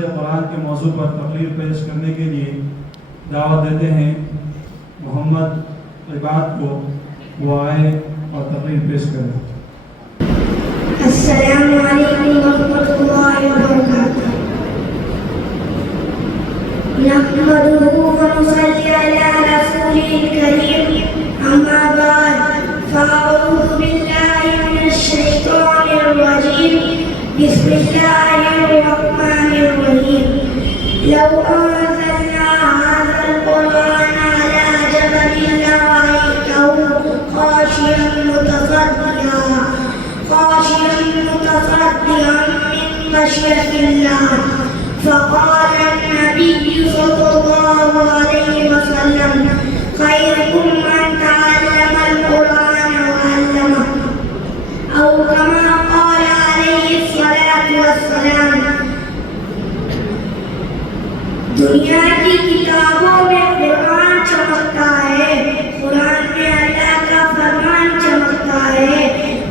नस्ल कुरान के मौजू पर तकरीर पेश करने के लिए दावत देते हैं मोहम्मद इबाद को, वो आए और तकरीर पेश करें। अस्सलामु अलैकुम वरहमतुल्लाहि वबरकातुहू। नहमदुहु व नुसल्ली अला रसूलिल करीम, अम्मा बाद, फ़अऊज़ु बिल्लाहि मिनश शैतानिर रजीम, बिस्मिल्लाहिर रहमानिर रहीम। लौ अंज़लना हाज़ल क़ुरआन अला जबलिन लरअयतहु ख़ाशिअन मुतसद्दिअन मिन खश्यतिल्लाह। फ़क़ाल अन्नबिय्यु सल्लल्लाहु अलैहि वसल्लम, खैरुकुम मन तअल्लमल क़ुरआन व अल्लमहु, औ कमा क़ाल अलैहि अस्सलातु वस्सलाम। दुनिया की किताबों में कुरान चमकता है, कुरान में अल्लाह का फरमान चमकता है।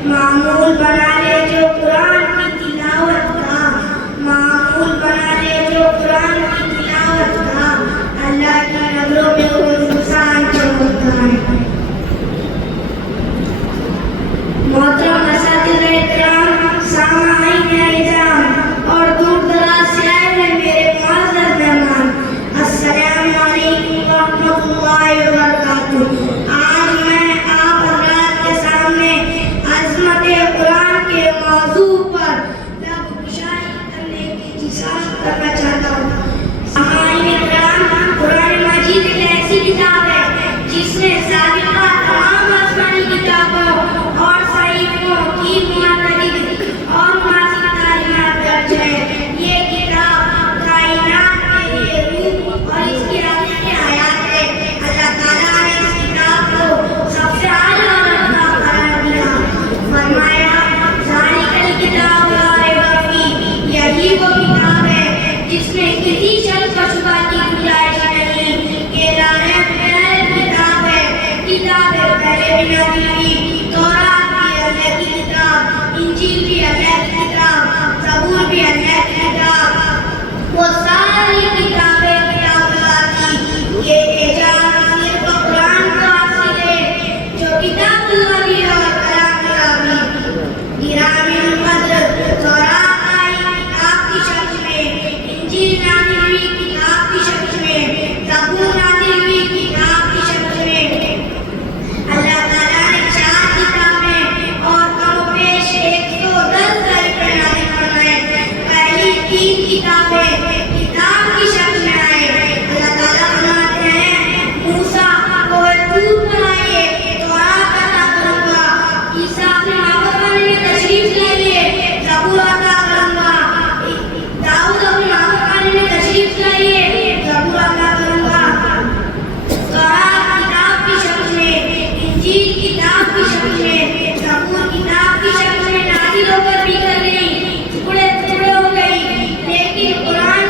मामूल बना ले जो कुरान की तिलावत का, मामूल बना ले जो कुरान की तिलावत का, अल्लाह की नज़रों में वो इंसान चमकता है। मोहतरम असातिज़े-ए-किराम, सामाईन-ए-इज़ाम और दूर दराज से आए हुए मेरे मुअज़्ज़ज़ मेहमान, अस्सलामु अलैकुम वरहमतुल्लाहि वबरकातुहू। आज मैं आप हज़रात के सामने अज़मत-ए कुरान के मौज़ू पर लबकुशाई करने की जिसाहत करना चाहता हूँ। सामाईन-ए-किराम, कुरान मजीद एक ऐसी किताब है जिसने साबिक़ा तमाम आसमानी किताबों और सहीफ़ों की मुअत्तलिद और मुनासिब तालीमात दर्ज है। ये किताब कायनात के लिए रूह और इसकी रानी की हयात है। अल्लाह ताला ने इस किताब को सबसे आला दर्जा करार दिया। फरमाया, ज़ालिकल किताबु ला रैब फीह, यही वो किताब है जिसमें किसी शक व शुबा की गुंजाइश नहीं। ये ला रैब किताब है, किताब पहले भी नाज़िल हुई, तौरात भी अल्लाह की किताब, इंजील भी अल्लाह की किताब, ज़बूर भी अल्लाह की किताब, वो सारी किताबें किताबुल्लाह की। ये एजाज़ सिर्फ कुरान का हासिल है जो किताबुल्लाह भी और कलामुल्लाह भी। गिरामिल क़द्र, तौरात आई किताब की शक्ल में, इंजील नाज़िल हुई किताब की शक्ल में, ज़बूर नाज़िल हुई किताब की शक्ल में। अल्लाह ताला ने 4 किताबें और कमोबेश 110 तरीक़े नाज़िल फरमाए। पहली 3 किताबें किताब की शक्ल में आए। अल्लाह ताला फरमाते हैं, मूसा को तूर पर आए, तौरात अता करूँगा। ईसा अपने माँ-बाप में तशरीफ़ लाइए, ज़बूर अता करूँगा। दाऊद अपने माँ-बाप में तशरीफ़ लाइए, ज़बूर अता करूँगा। तौरात किताब की शक्ल में, इंजील किताब की शक्ल में, ज़बूर किताब की शक्ल में नाज़िल होकर बिखर गई, टुकड़े टुकड़े हो गई, लेकिन कुरान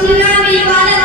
वसीला भी इबादत